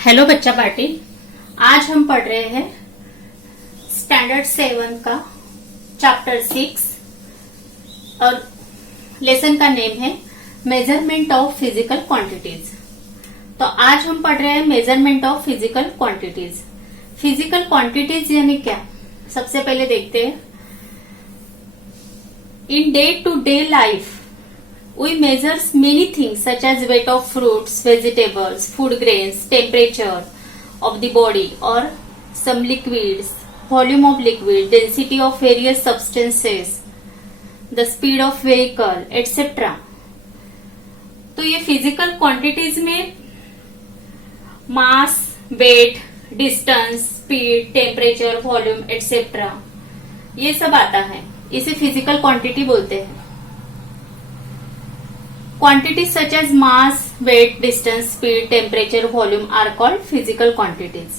Hello बच्चा party. आज हम पढ़ रहे हैं स्टैंडर्ड 7 का चैप्टर 6 और लेसन का नेम है मेजरमेंट ऑफ फिजिकल क्वांटिटीज। तो आज हम पढ़ रहे हैं measurement of physical quantities. Physical quantities यानी क्या, सबसे पहले देखते हैं। In day to day life we measures many things such as weight of fruits, vegetables, food grains, temperature of the body or some liquids, volume of liquid, density of various substances, the speed of vehicle, etc. तो ये physical quantities में mass, weight, distance, speed, temperature, volume etcetera ये सब आता है। इसे physical quantity बोलते हैं। Quantities such as mass, weight, distance, speed, temperature, volume are called physical quantities.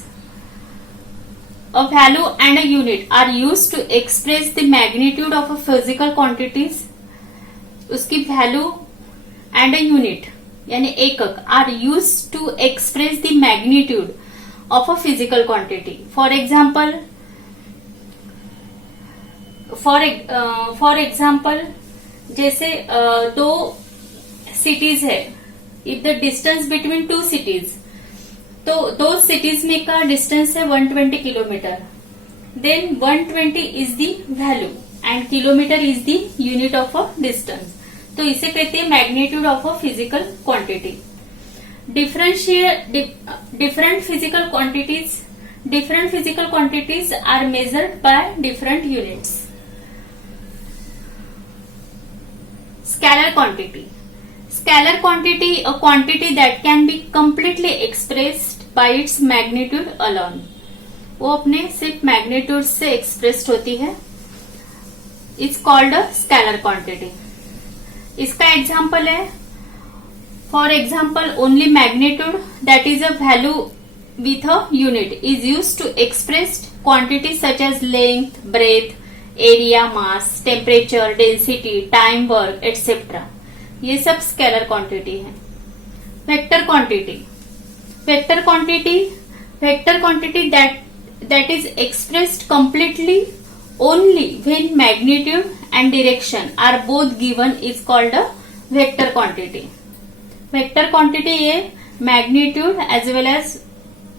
A value and a unit are used to express the magnitude of a physical quantities. उसकी value and a unit यानी एकक are used to express the magnitude of a physical quantity. For example, जैसे दो cities है, if the distance between two cities, तो दो cities में का डिस्टेंस है 120 kilometre, then 120 is the value and kilometre is the unit of a distance. तो इसे कहते हैं magnitude of a physical quantity. Different physical quantities are measured by different units. Scalar quantity. Scalar quantity, a quantity that can be completely expressed by its magnitude alone. वो अपने सिर्फ magnitude से expressed होती है। It's called a scalar quantity. इसका example है, for example only magnitude that is a value with a unit is use to expressed quantity such as length, breadth, area, mass, temperature, density, time, work etcetera. ये सब scalar quantity है। Vector quantity that is expressed completely only when magnitude and direction are both given is called a vector quantity. Vector quantity ये magnitude as well as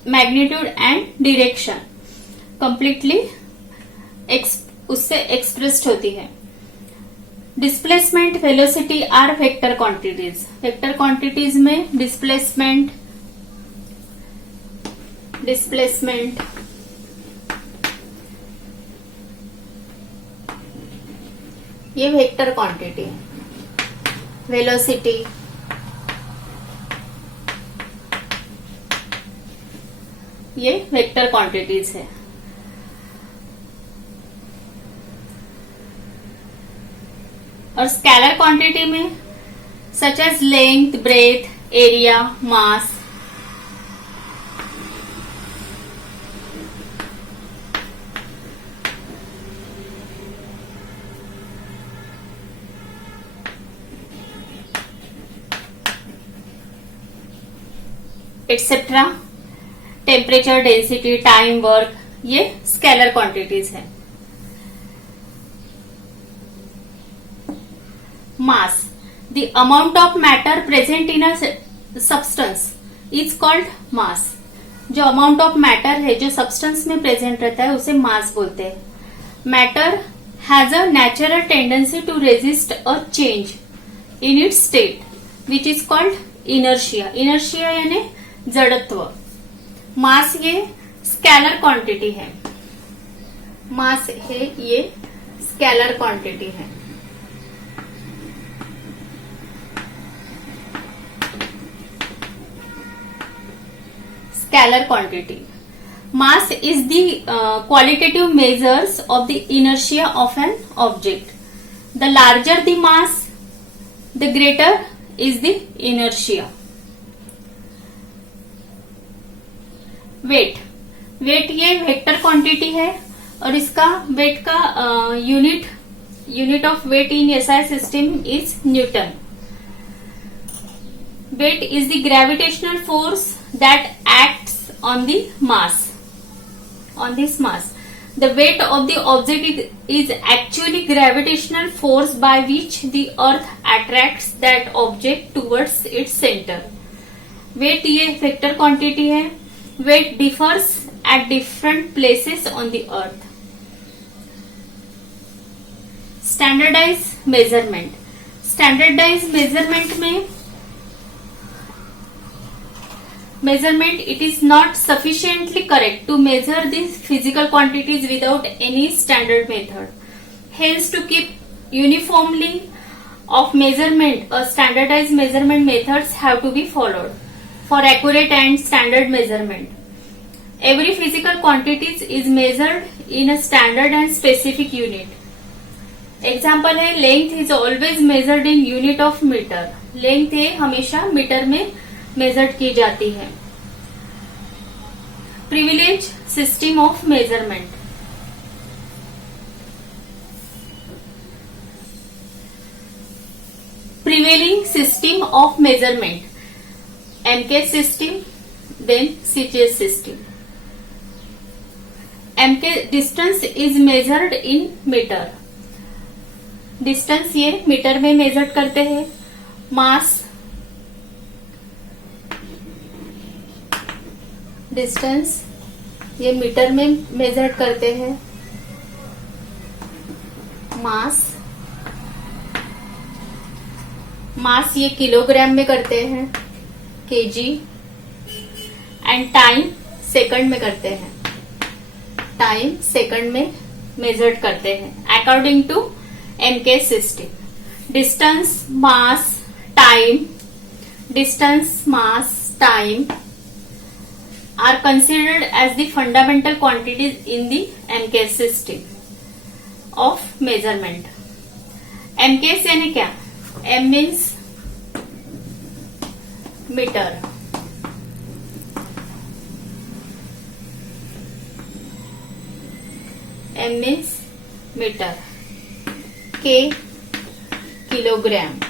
magnitude and direction completely उससे expressed होती है। Displacement, velocity are vector quantities. Vector quantities में displacement ये vector quantity है। Velocity ये vector quantities है। और स्केलर क्वांटिटी में such as length, breadth, area, mass, etcetera, temperature, density, time, work ये स्केलर क्वांटिटीज है। Mass, the amount of matter present in a substance is called mass. जो amount of matter है जो substance में present रहता है उसे मास बोलते हैं। Matter has a natural tendency to resist a change in its state which is called inertia. Inertia यानी जड़त्व। मास ये स्केलर क्वांटिटी है। मास है ये स्केलर क्वांटिटी है। Scalar quantity. Mass is the qualitative measures of the inertia of an object. The larger the mass, the greater is the inertia. Weight ये vector quantity है और इसका वेट का unit of weight in SI system is newton. Weight is the gravitational force that acts on the mass. On this mass, the weight of the object is actually gravitational force by which the earth attracts that object towards its center. Weight ये vector quantity है. Weight differs at different places on the earth. Standardized measurement. Standardized measurement में measurement, it is not sufficiently correct to measure these physical quantities without any standard method. Hence, to keep uniformly of measurement, a standardized measurement methods have to be followed for accurate and standard measurement. Every physical quantities is measured in a standard and specific unit. Example है, length is always measured in unit of meter. Length है हमेशा metre में measured की जाती है. Privilege system of measurement. Prevailing system of measurement, MK system, then CGS system. MK distance is measured in metre. Distance ये metre में measure करते हैं. मास, डिस्टेंस ये मीटर में मेजर करते हैं. मास ये किलोग्राम में करते हैं, केजी. एंड टाइम सेकंड में करते हैं. टाइम सेकंड में मेजर करते हैं according to MK system. Distance, mass, time. Distance, mass, time are considered as the fundamental quantities in the MK system of measurement. MK यानी क्या? M means meter. M means meter. K kilogram.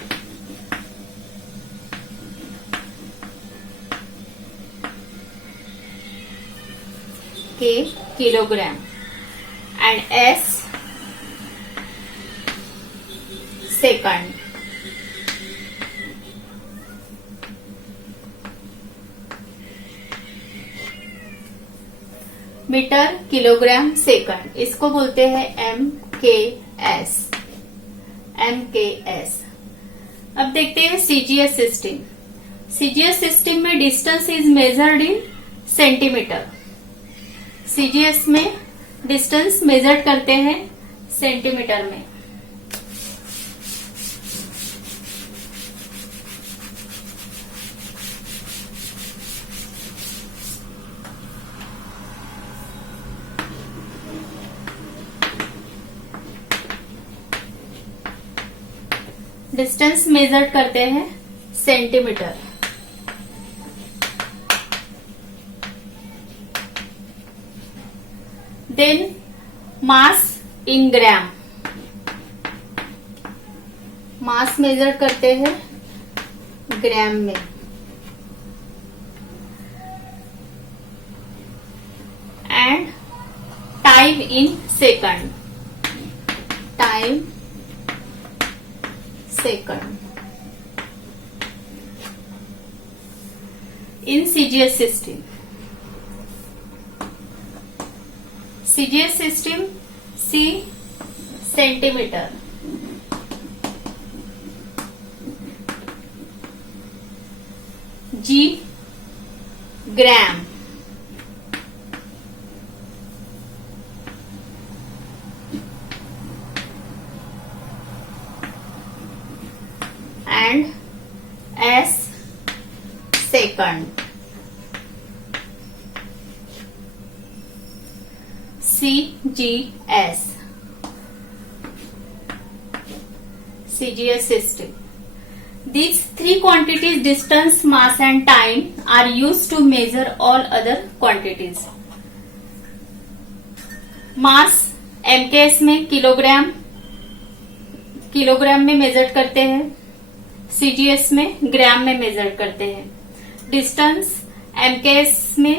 K kilogram and S second. Metre, kilogram, second, इसको बोलते हैं MKS. MKS. अब देखते हैं CGS system. CGS system में distance is measured in centimetre. CGS में डिस्टेंस मेजर करते हैं सेंटीमीटर में. डिस्टेंस मेजर करते हैं centimetre. Then mass in gram. Mass measure करते हैं ग्राम में. And time in second. Time second. In CGS system. CGS system, C centimetre, G gram, and S second. CGS, CGS system. These three quantities, distance, mass and time, are used to measure all other quantities. Mass MKS में kilogram में measure करते हैं. CGS में ग्राम में measure करते हैं. Distance MKS में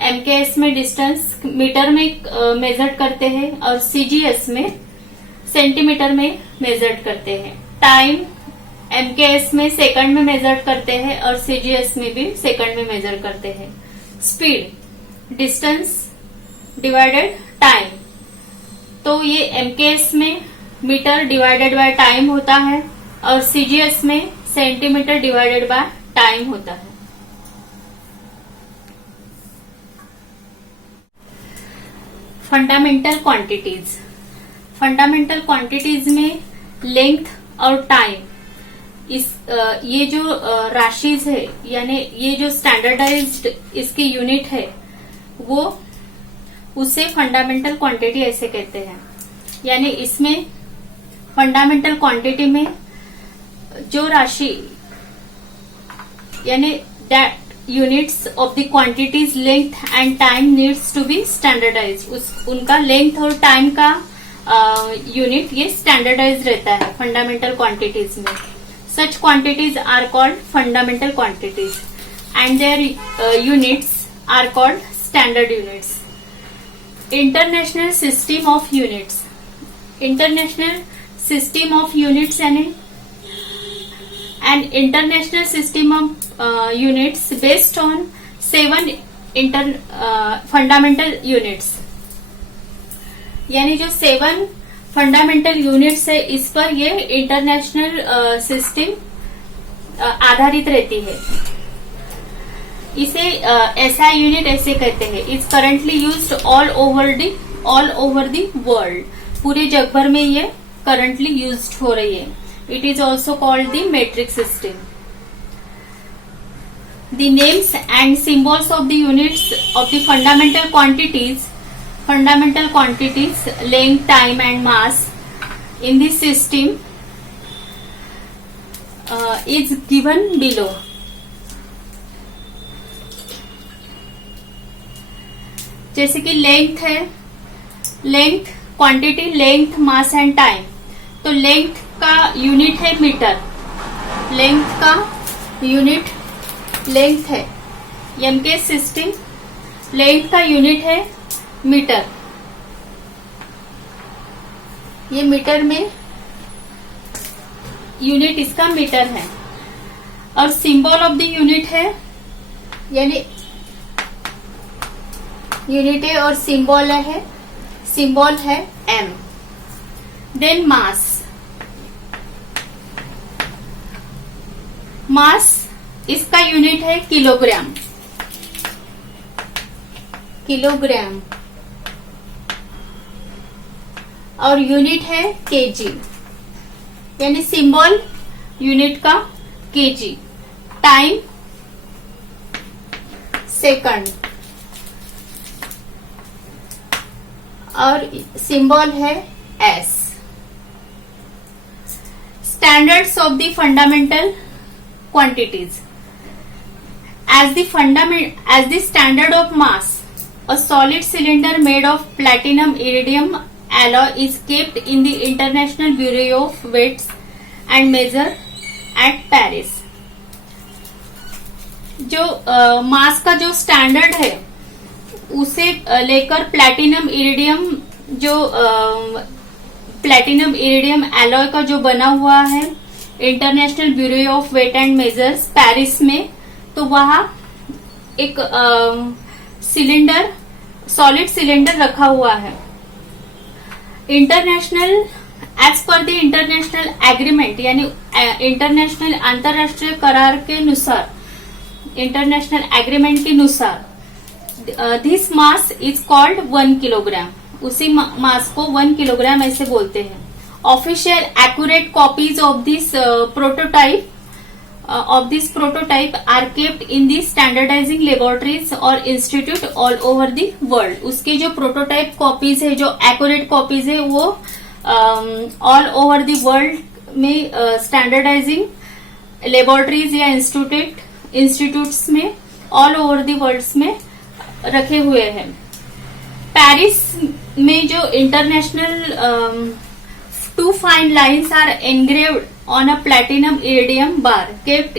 MKS में डिस्टेंस मीटर में मेजर करते हैं और सीजीएस में सेंटीमीटर में मेजर करते हैं। टाइम एमकेएस में सेकंड में मेजर करते हैं और सीजीएस में भी सेकंड में मेजर करते हैं। स्पीड डिस्टेंस डिवाइडेड टाइम, तो ये एमकेएस में मीटर डिवाइडेड बाय टाइम होता है और सीजीएस में सेंटीमीटर डिवाइडेड बाय टाइम होता है। फंडामेंटल क्वांटिटीज, फंडामेंटल क्वांटिटीज में लेंथ और टाइम, ये जो राशिज है यानी ये जो स्टैंडर्डाइज्ड इसकी यूनिट है वो उसे फंडामेंटल क्वांटिटी ऐसे कहते हैं। यानी इसमें फंडामेंटल क्वांटिटी में जो राशि यानी that units of the quantities length and time needs to be standardize, उनका लेंथ और टाइम का यूनिट ये स्टैंडर्डाइज रहता है फंडामेंटल क्वांटिटीज में। Such quantities are called fundamental quantities and their units are called standard units. International system of units, international system of units यानी an international system of units based on 7 fundamental units, यानी जो 7 fundamental units है इस पर ये international system आधारित रहती है। इसे एसआई यूनिट ऐसे कहते हैं। It's currently used all over the world, पूरे जग भर में ये करंटली यूज्ड हो रही है। It is also called the metric system. The names and symbols of the units of the fundamental quantities, length, time and mass in this system is given below. जैसे कि length है, length quantity, length, mass and time. तो length का unit है metre, length का unit length है। MK system length का unit है मीटर, ये मीटर में यूनिट इसका मीटर है। और सिंबल ऑफ द यूनिट है यानी यूनिट है और सिंबल है एम। देन मास, मास इसका यूनिट है किलोग्राम, किलोग्राम और यूनिट है केजी, यानी सिंबल यूनिट का केजी। टाइम सेकंड और सिंबल है S. Standards of the fundamental quantities, as the standard of mass, a solid cylinder made of platinum iridium alloy is kept in the International Bureau of Weights and Measure at Paris. जो मास का जो standard है उसे लेकर platinum iridium, जो platinum iridium alloy का जो बना हुआ है international bureau of wait and measures Paris में, तो वहां एक सिलेंडर, सॉलिड सिलेंडर रखा हुआ है। इंटरनेशनल, एज पर द इंटरनेशनल एग्रीमेंट यानी इंटरनेशनल अंतरराष्ट्रीय करार के अनुसार, इंटरनेशनल एग्रीमेंट के अनुसार this mass is called 1 kilogram, उसी मास को 1 किलोग्राम ऐसे बोलते हैं। Official accurate copies of this prototype are kept in the standardizing laboratories or institute all over the world. उसके जो प्रोटोटाइप कॉपीज है, जो एक्यूरेट कॉपीज है, वो ऑल ओवर द वर्ल्ड में स्टैंडर्डाइजिंग लेबोरेटरीज या इंस्टीट्यूट्स में ऑल ओवर द वर्ल्ड में रखे हुए हैं। पेरिस में जो international two fine lines are engraved on a platinum iridium bar kept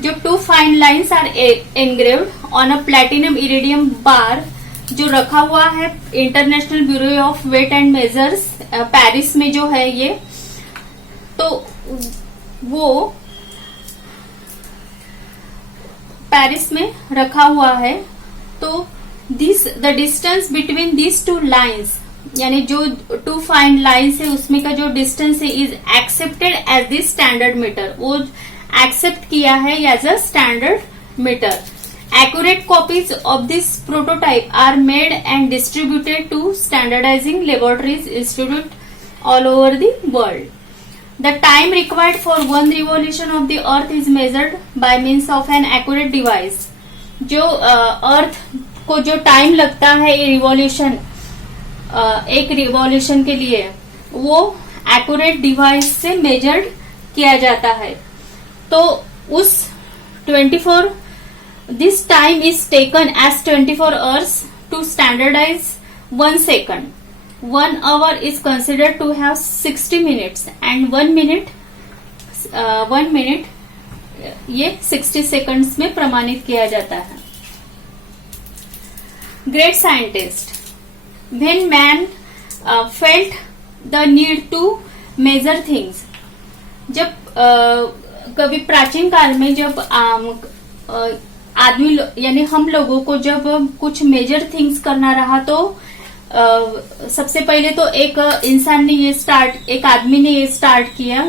जो 2 fine lines are engraved on a platinum iridium bar जो रखा हुआ है international bureau of wait and measures Paris में जो है ये, तो वो पेरिस में रखा हुआ है। तो the distance between this 2 lines, यानी जो 2 फाइन लाइन्स है उसमें का जो डिस्टेंस है is accepted as the standard metre, वो एक्सेप्ट किया है as a standard metre. Accurate copies of this prototype are made and distributed to standardizing laboratories institute all over the world. The time required for one revolution of the earth is measured by means of an accurate device. जो अर्थ को जो time लगता है revolution, एक revolution के लिए, वो accurate device से मेजर्ड किया जाता है। तो उस 24 this time is taken as 24 hours to standardize 1 second. 1 hour is considered to have 60 minutes and 1 minute ये 60 seconds में प्रमाणित किया जाता है। Great scientist. When man felt the need to measure things, जब कभी प्राचीन काल में जब आदमी यानी हम लोगों को जब कुछ मेजर थिंग्स करना रहा, तो सबसे पहले तो एक इंसान ने एक आदमी ने ये स्टार्ट किया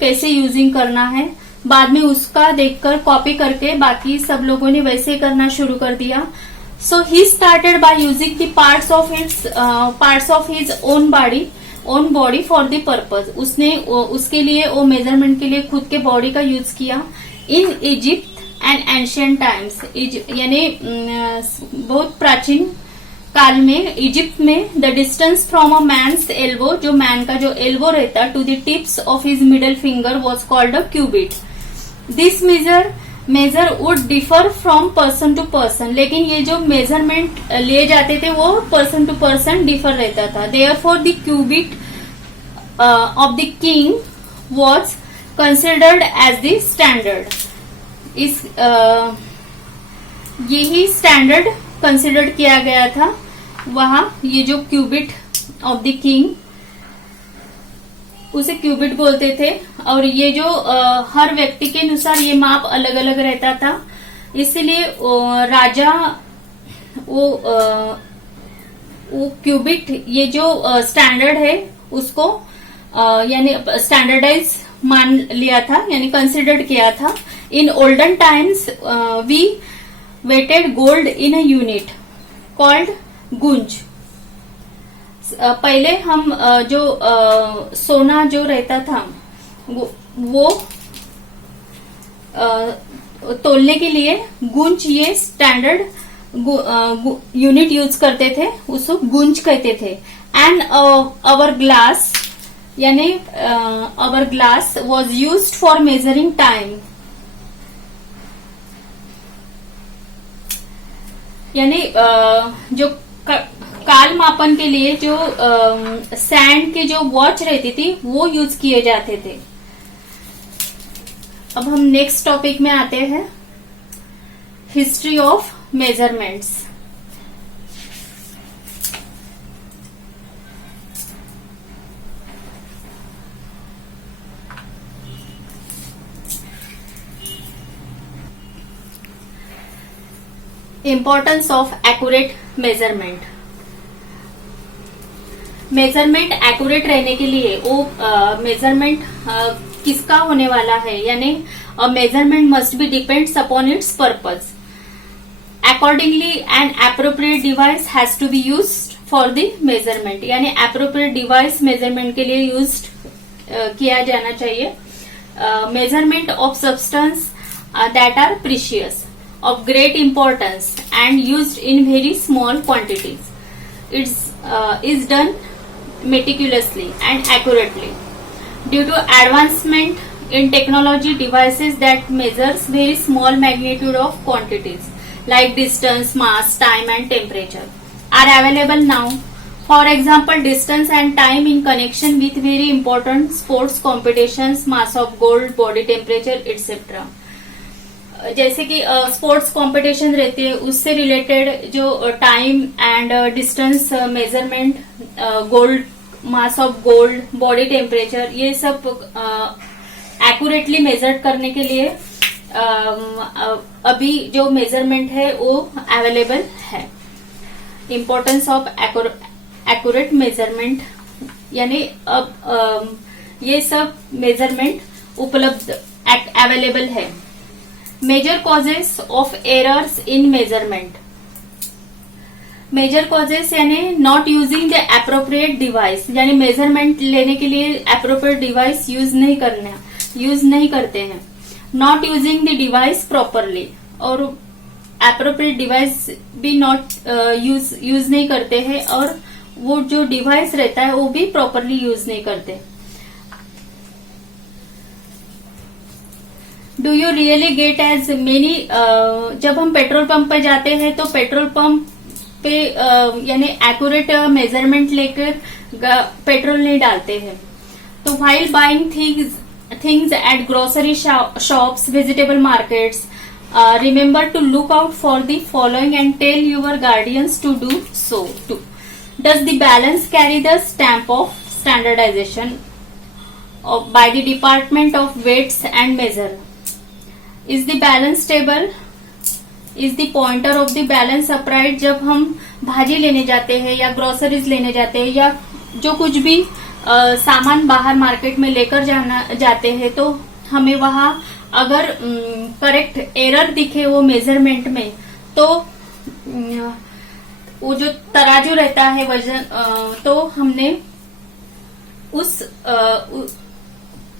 कैसे यूजिंग करना है। बाद में उसका देखकर कॉपी करके बाकी सब लोगों ने वैसे करना शुरू कर दिया। So he started by using the parts of his own body for the purpose. उसने उसके लिए वो मेजरमेंट के लिए खुद के बॉडी का यूज किया। In Egypt and ancient times, यानी बहुत प्राचीन काल में इजिप्ट में, the distance from a man's elbow, जो मैन का जो एल्बो रहता, to the tips of his middle finger was called a cubit. This measure would differ from person to person, लेकिन ये जो मेजरमेंट लिए जाते थे वो पर्सन टू पर्सन डिफर रहता था। Therefore the cubit of the king was considered as the standard. इस यही स्टैंडर्ड कंसिडर्ड किया गया था वहां। ये जो क्यूबिट ऑफ द किंग, उसे क्यूबिट बोलते थे। और ये जो हर व्यक्ति के अनुसार ये माप अलग अलग रहता था, इसलिए राजा वो क्यूबिट, ये जो स्टैंडर्ड है उसको यानी स्टैंडर्डाइज मान लिया था, यानी कंसिडर्ड किया था। In olden times we weighed gold in a unit called gunj. पहले हम जो सोना जो रहता था वो तोलने के लिए गुंज, ये स्टैंडर्ड यूनिट यूज करते थे, उसको गुंज कहते थे। एंड अवर ग्लास, यानी hour glass was used for measuring time, यानी जो काल मापन के लिए जो सैंड के जो वॉच रहती थी वो यूज किए जाते थे। अब हम नेक्स्ट टॉपिक में आते हैं, history of measurements. Importance of accurate measurement. Measurement accurate रहने के लिए वो मेजरमेंट किसका होने वाला है, यानी measurement must be depends upon its purpose. Accordingly an appropriate device has to be used for the measurement, यानी एप्रोप्रिएट डिवाइस मेजरमेंट के लिए यूज्ड किया जाना चाहिए। Measurement of substance that are precious of great importance and used in very small quantities. It is done meticulously and accurately. Due to advancement in technology, devices that measures very small magnitude of quantities like distance, mass, time and temperature are available now. For example, distance and time in connection with very important sports competitions, mass of gold, body temperature, etc. जैसे कि sports competition रहती है, उससे related जो time and distance measurement, gold, mass of gold, body temperature, ये सब accurately measure करने के लिए अभी जो मेजरमेंट है वो अवेलेबल है। इम्पोर्टेंस ऑफ एक्यूरेट मेजरमेंट, यानी अब ये सब मेजरमेंट उपलब्ध अवेलेबल है। Major causes of errors in measurement, major causes यानी not using the appropriate device, यानी मेजरमेंट लेने के लिए एप्रोप्रिएट डिवाइस यूज नहीं करते हैं। Not using the device properly, और एप्रोप्रिएट डिवाइस भी नॉट यूज नहीं करते हैं, और वो जो डिवाइस रहता है वो भी प्रॉपरली यूज नहीं करते। Do you really get as many, जब हम पेट्रोल पंप पे जाते हैं तो पेट्रोल पंप पे यानी एक्यूरेट मेजरमेंट लेकर पेट्रोल नहीं डालते हैं। तो while buying things at grocery shops, vegetable markets, remember to look out for the following and tell your guardians to do so too. Does the balance carry the stamp of standardization by the Department of Weights and Measure? Is the balance stable? Is the pointer of the balance upright? जब हम भाजी लेने जाते हैं या groceries लेने जाते हैं या जो कुछ भी सामान बाहर मार्केट में लेकर जाते हैं, तो हमें वहां अगर करेक्ट एरर दिखे वो मेजरमेंट में, तो वो जो तराजू रहता है वजन, तो हमने उस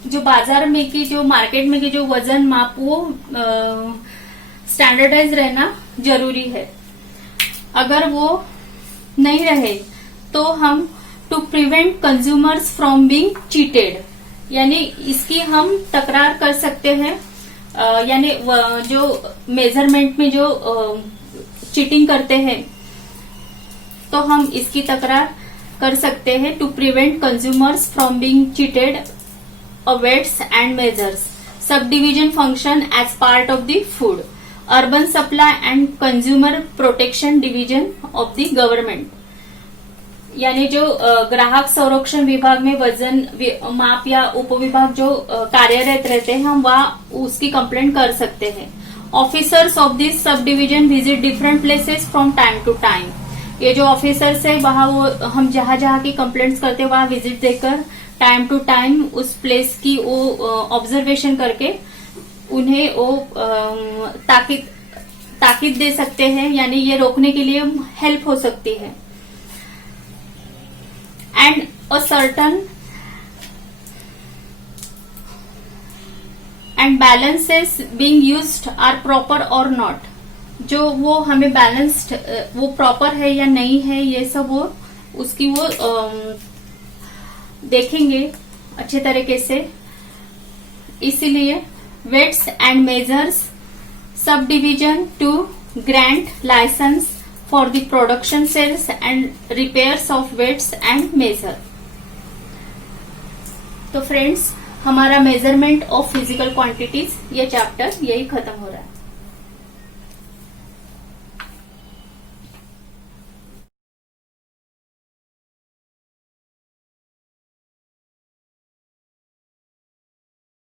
जो बाजार में की, जो मार्केट में की जो वजन माप, वो स्टैंडर्डाइज रहना जरूरी है। अगर वो नहीं रहे तो हम to prevent consumers from being cheated, यानी इसकी हम तकरार कर सकते हैं, यानी जो मेजरमेंट में जो चीटिंग करते हैं तो हम इसकी तकरार कर सकते हैं। To prevent consumers from being cheated weights and measures, sub division function as part of the food, urban supply and consumer protection division of the government, यानी जो ग्राहक संरक्षण विभाग में वजन माप या उपविभाग जो कार्यरत रहते हैं, हम वहाँ उसकी कंप्लेंट कर सकते हैं। Officers of this sub division visit different places from time to time, ये जो ऑफिसर्स है वहाँ वो हम जहाँ जहाँ की कंप्लेंट्स करते हैं वहाँ विजिट देकर टाइम टू टाइम उस प्लेस की वो ऑब्जर्वेशन करके उन्हें वो ताकीद दे सकते हैं, यानी ये रोकने के लिए हेल्प हो सकती है। And a certain and balances being used are proper or not, जो वो हमें बैलेंस्ड वो प्रॉपर है या नहीं है, ये सब वो उसकी वो देखेंगे अच्छे तरीके से। इसीलिए weights and measures sub division to grant licence for the production, sales and repairs of weights and measure। तो फ्रेंड्स, हमारा मेजरमेंट ऑफ फिजिकल क्वांटिटीज ये चैप्टर यही खत्म हो रहा है।